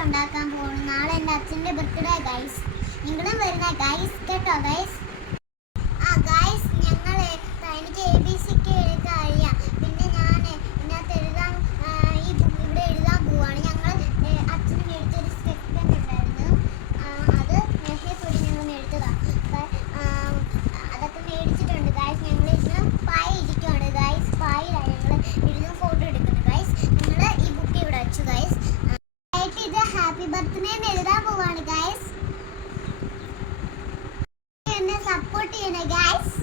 ഉണ്ടാക്കാൻ പോകുന്നു നാളെ എന്റെ അച്ഛന്റെ ബർത്ത്ഡേ ഗൈസ് നിങ്ങളും വരുന്ന ഗൈസ് കേട്ടോ ഗൈസ് എന്ന് എഴുതാൻ പോവാണ് ഗൈസ് എന്നെ സപ്പോർട്ട് ചെയ്യണേ ഗൈസ്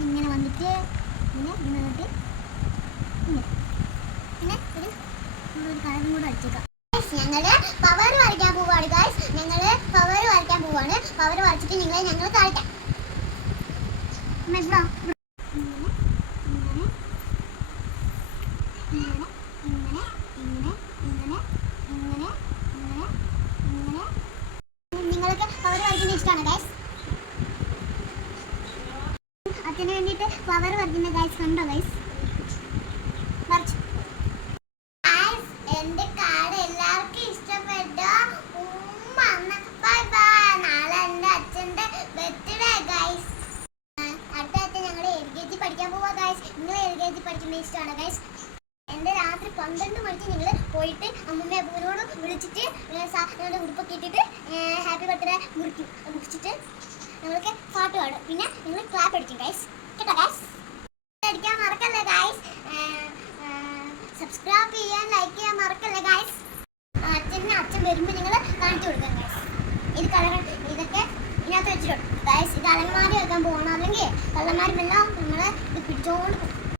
ഇങ്ങനെ വന്നിട്ട് ഇങ്ങനെ ഇങ്ങനെ വന്നിട്ട് ഇങ്ങനെ. പിന്നെ ഒരു ഒരു കളറും കൂടെ അടിച്ചേക്കാം. ഞങ്ങൾ പവർ വരയ്ക്കാൻ പോവാണ് ഗൈസ് ഞങ്ങൾ പവർ വരയ്ക്കാൻ പോവാണ്. പവർ വരച്ചിട്ട് നിങ്ങളെ ഞങ്ങൾ കാണിക്കാം അമ്മ ഇവിടെ വാ, ഇവിടെ വാ. ഇങ്ങനെ അതിന് വേണ്ടിയിട്ട് പവർ വർദ്ധിക്കുന്ന ഗൈസ് കണ്ടോ ഗൈസ് എന്റെ കാർഡ് എല്ലാവർക്കും ഇഷ്ടപ്പെട്ടോ? ഉമ്മ ബൈ ബൈ നാളെ എന്റെ അച്ഛന്റെ ബർത്ത്ഡേ ഗൈസ് അടുത്ത ആഴ്ച ഞങ്ങൾ എൽ പഠിക്കാൻ പോവാ ഗൈസ് നിങ്ങൾ എൽ കെ ജി ഗൈസ് എന്റെ രാത്രി പന്ത്രണ്ട് മണിക്ക് നിങ്ങൾ പോയിട്ട് അമ്മമ്മ അപ്പൂനോട് വിളിച്ചിട്ട് ഞങ്ങളുടെ ഉടുപ്പൊക്കെ ഇട്ടിട്ട് ഹാപ്പി ബർത്ത്ഡേ മുറിക്കും. മുറിച്ചിട്ട് ഞങ്ങൾക്ക് പാട്ട് പാടും പിന്നെ നിങ്ങൾ ക്ലാപ്പ് അടിക്കും ഗൈസ് കേട്ടോ ഗൈസ് അടിക്കാൻ മറക്കല്ലേ ഗൈസ് സബ്സ്ക്രൈബ് ചെയ്യാൻ ലൈക്ക് ചെയ്യാൻ മറക്കല്ലേ ഗൈസ് അച്ഛന് അച്ഛൻ വരുമ്പോൾ നിങ്ങൾ കാണിച്ചു കൊടുക്കാം ഗൈസ് ഇത് കളർ ഇതൊക്കെ ഇതിനകത്ത് വെച്ചിട്ടുണ്ട്. ഗൈസ് ഇത് അലമാരി വെക്കാൻ പോകണം. അല്ലെങ്കിൽ കള്ളമാരുമെല്ലാം നമ്മൾ ഇത് പിടിച്ചോണ്ട്